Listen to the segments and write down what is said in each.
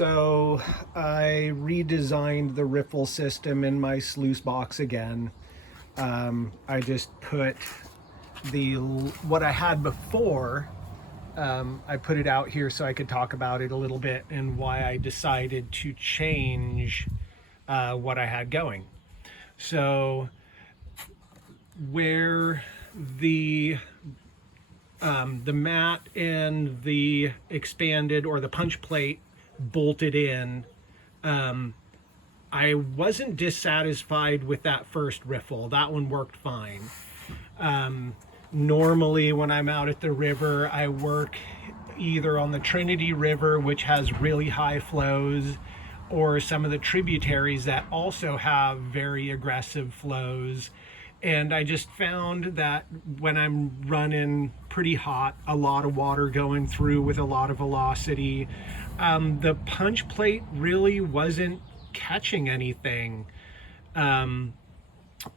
So I redesigned the riffle system in my sluice box again. I just put what I had before. I put it out here so I could talk about it a little bit and why I decided to change what I had going. So where the mat and the expanded or the punch plate bolted in, I wasn't dissatisfied with that first riffle. That one worked fine. Normally when I'm out at the river, I work either on the Trinity River, which has really high flows, or some of the tributaries that also have very aggressive flows. And I just found that when I'm running pretty hot, a lot of water going through with a lot of velocity, the punch plate really wasn't catching anything. And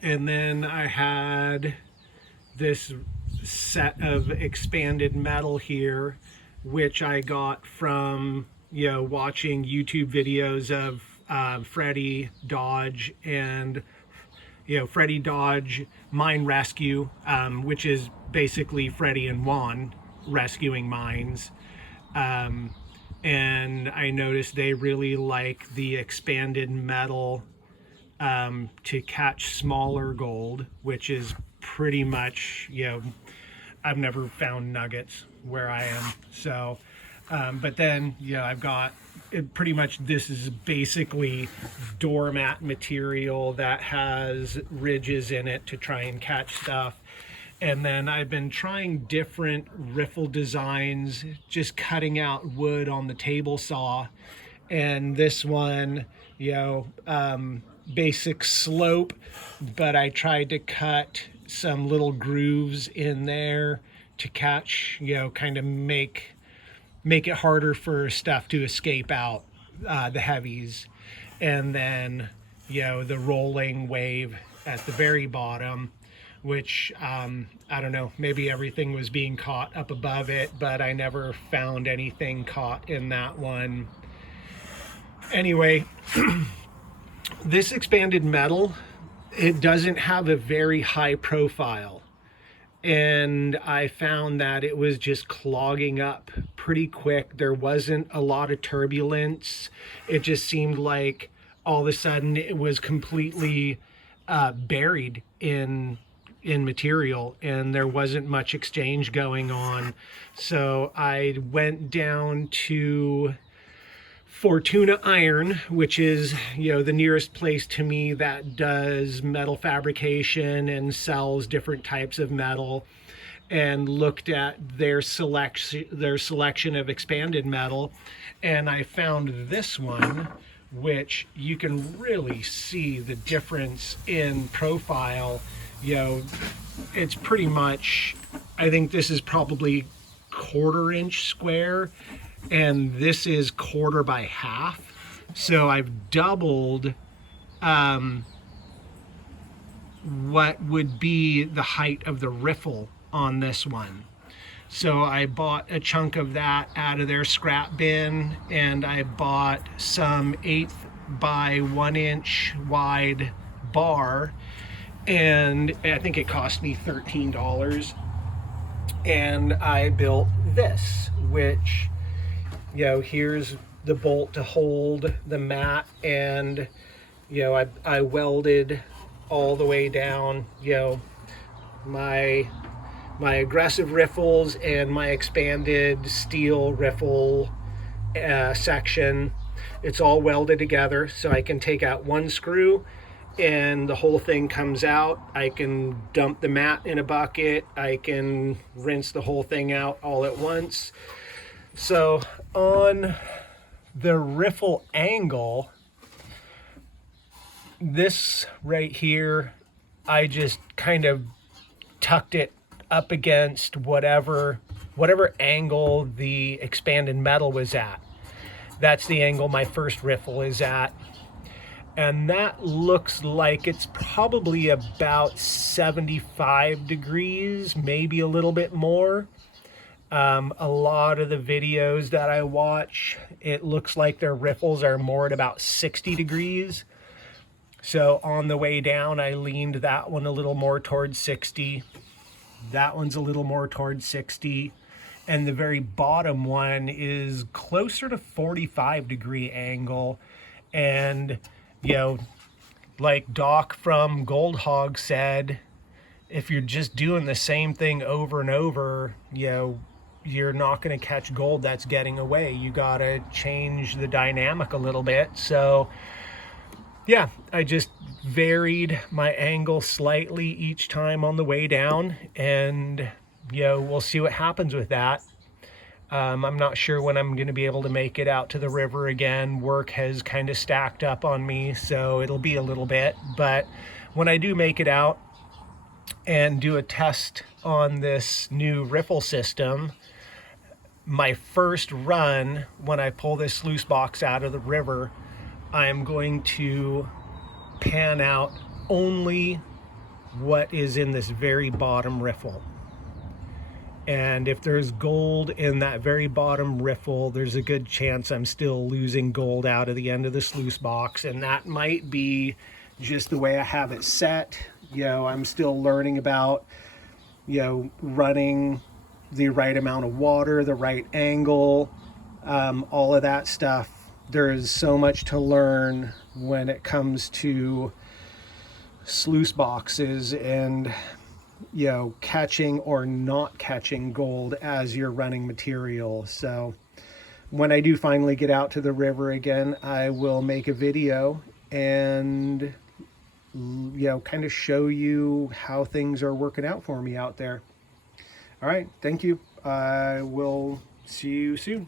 then I had this set of expanded metal here, which I got from, watching YouTube videos of Freddie Dodge and Freddie Dodge Mine Rescue, which is basically Freddie and Juan rescuing mines. And I noticed they really like the expanded metal to catch smaller gold, which is pretty much, I've never found nuggets where I am. So, but then, I've got pretty much, this is basically doormat material that has ridges in it to try and catch stuff. And then I've been trying different riffle designs, just cutting out wood on the table saw. And this one, basic slope, but I tried to cut some little grooves in there to catch, kind of make it harder for stuff to escape out, the heavies. And then, the rolling wave at the very bottom, which, I don't know, maybe everything was being caught up above it, but I never found anything caught in that one. Anyway, this expanded metal, it doesn't have a very high profile. And I found that it was just clogging up pretty quick. There wasn't a lot of turbulence. It just seemed like all of a sudden it was completely buried in material, and there wasn't much exchange going on. So I went down to Fortuna Iron, which is, the nearest place to me that does metal fabrication and sells different types of metal, and looked at their selection of expanded metal. And I found this one, which you can really see the difference in profile. It's pretty much, I think this is probably 1/4 inch square, and this is 1/4 by half. So I've doubled what would be the height of the riffle on this one. So I bought a chunk of that out of their scrap bin, and I bought some 1/8 by 1 inch wide bar, and I think it cost me $13. And I built this, which, here's the bolt to hold the mat, and I welded all the way down, my aggressive riffles and my expanded steel riffle section. It's all welded together, so I can take out one screw and the whole thing comes out. I can dump the mat in a bucket. I can rinse the whole thing out all at once. So on the riffle angle, this right here, I just kind of tucked it up against whatever angle the expanded metal was at. That's the angle my first riffle is at. And that looks like it's probably about 75 degrees, maybe a little bit more. A lot of the videos that I watch, it looks like their riffles are more at about 60 degrees. So on the way down, I leaned that one a little more towards 60. That one's a little more towards 60. And the very bottom one is closer to 45-degree angle. And, you know, like Doc from Gold Hog said, if you're just doing the same thing over and over, you know, you're not going to catch gold that's getting away. You got to change the dynamic a little bit. So yeah, I just varied my angle slightly each time on the way down, and you know, we'll see what happens with that. I'm not sure when I'm going to be able to make it out to the river again. Work has kind of stacked up on me, so it'll be a little bit. But when I do make it out and do a test on this new riffle system, my first run, when I pull this sluice box out of the river, I'm going to pan out only what is in this very bottom riffle. And if there's gold in that very bottom riffle, there's a good chance I'm still losing gold out of the end of the sluice box. And that might be just the way I have it set. You know, I'm still learning about, you know, running the right amount of water, the right angle, all of that stuff. There is so much to learn when it comes to sluice boxes and, you know, catching or not catching gold as you're running material. So when I do finally get out to the river again, I will make a video and, you know, kind of show you how things are working out for me out there. All right, thank you. I will see you soon.